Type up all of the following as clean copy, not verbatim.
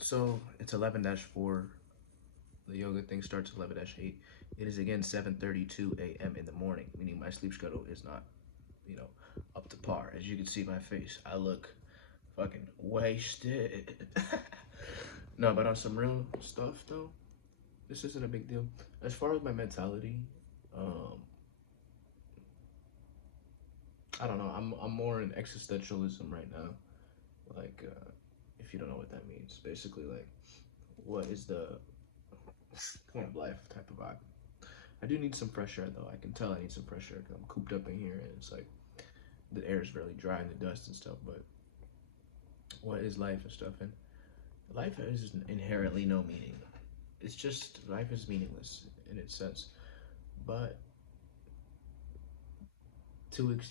So it's 11-4. The yoga thing starts 11-8. It is again 7:32 a.m. in the morning, meaning my sleep schedule is not, you know, up to par. As you can see my face, I look fucking wasted. No, but on some real stuff though, this isn't a big deal. As far as my mentality, um, I don't know. I'm more in existentialism right now. Like, if you don't know what that means, basically like, what is the point of life type of vibe. I do need some fresh air though. I can tell I need some fresh air because I'm cooped up in here and it's like the air is really dry and the dust and stuff. But what is life and stuff? And life is inherently no meaning. It's just life is meaningless in its sense. But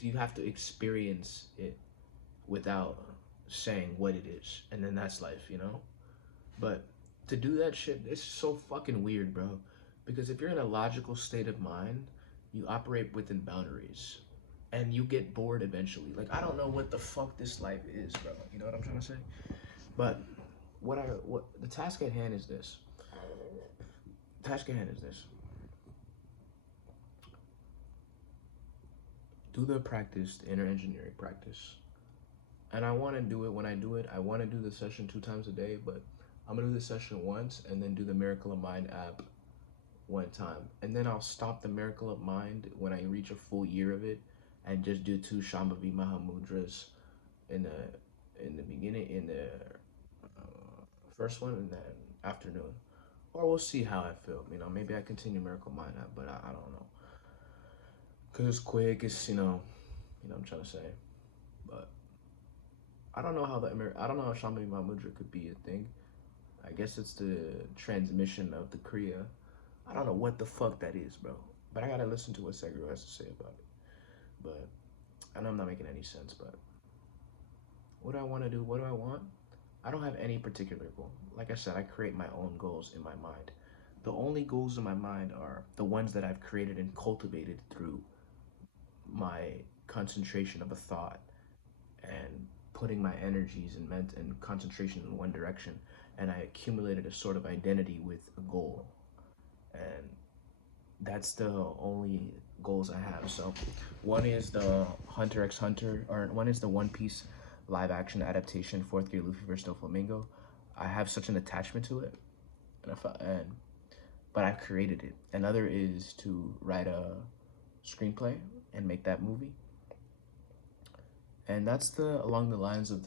you have to experience it without saying what it is, and then that's life. But to do that shit, it's so fucking weird, bro. Because if you're in a logical state of mind, you operate within boundaries. And you get bored eventually. Like I don't know what the fuck this life is, bro. You know what I'm trying to say? But what the task at hand is this. The task at hand is this. Do the practice, the inner engineering practice. And I want to do it when I do it. I want to do the session 2 times a day, but I'm gonna do the session once and then do the Miracle of Mind app one time, and then I'll stop the Miracle of Mind when I reach a full year of it, and just do two Shambhavi Mahamudras in the beginning, in the first one, and then afternoon. Or we'll see how I feel. Maybe I continue Miracle Mind app, but I don't know, cause it's quick. It's I'm trying to say, but I don't know how I don't know how Shambhavi Mahamudra could be a thing. I guess it's the transmission of the Kriya. I don't know what the fuck that is, bro. But I gotta listen to what Seguro has to say about it. But I know I'm not making any sense, but what do I want to do? What do I want? I don't have any particular goal. Like I said, I create my own goals in my mind. The only goals in my mind are the ones that I've created and cultivated through my concentration of a thought and putting my energies and concentration in one direction. And I accumulated a sort of identity with a goal. And that's the only goals I have. So one is the Hunter x Hunter, or one is the One Piece live action adaptation, fourth gear Luffy versus Doflamingo. I have such an attachment to it, but I've created it. Another is to write a screenplay and make that movie. And that's the along the lines of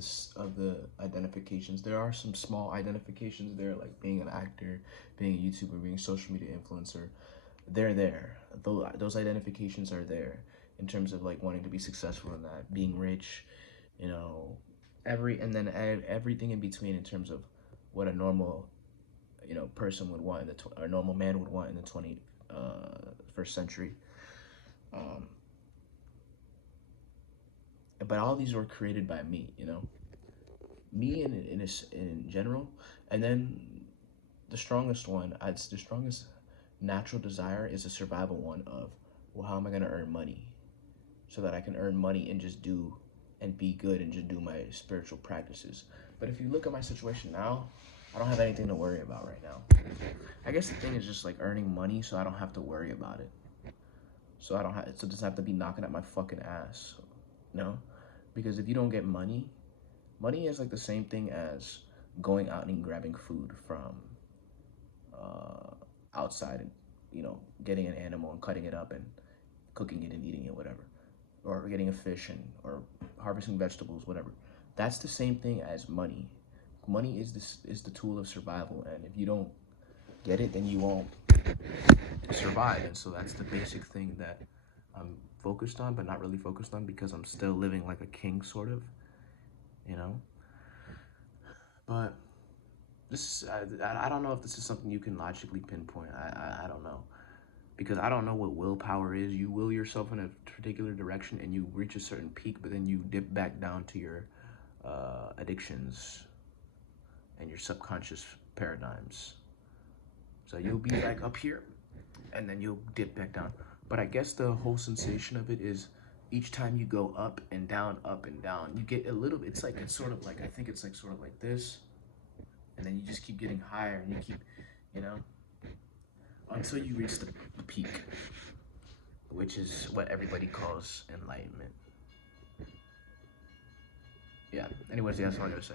the identifications. There are some small identifications there, like being an actor, being a YouTuber, being a social media influencer. They're there. Those identifications are there in terms of like wanting to be successful in that, being rich, you know, and then everything in between in terms of what a normal, person would want or a normal man would want in the 21st century. Um, but all these were created by me in general, and then the strongest one, the strongest natural desire is a survival one of, well, how am I gonna earn money so that I can earn money and just do and be good and just do my spiritual practices. But if you look at my situation now, I don't have anything to worry about right now. I guess the thing is just like earning money so I don't have to worry about it. So it doesn't have to be knocking at my fucking ass. No? Because if you don't get money, money is like the same thing as going out and grabbing food from outside and getting an animal and cutting it up and cooking it and eating it, whatever, or getting a fish or harvesting vegetables, whatever. That's the same thing as money. Money is the tool of survival, and if you don't get it, then you won't survive. And so that's the basic thing that I'm focused on, but not really focused on because I'm still living like a king, sort of, you know. But I don't know if this is something you can logically pinpoint. I don't know, because I don't know what willpower is. You will yourself in a particular direction and you reach a certain peak, but then you dip back down to your addictions and your subconscious paradigms. So you'll be like up here and then you'll dip back down. But I guess the whole sensation of it is each time you go up and down, you get a little, it's sort of like, I think it's like sort of like this. And then you just keep getting higher, and you keep, until you reach the peak, which is what everybody calls enlightenment. Yeah, anyways, that's all I gotta say.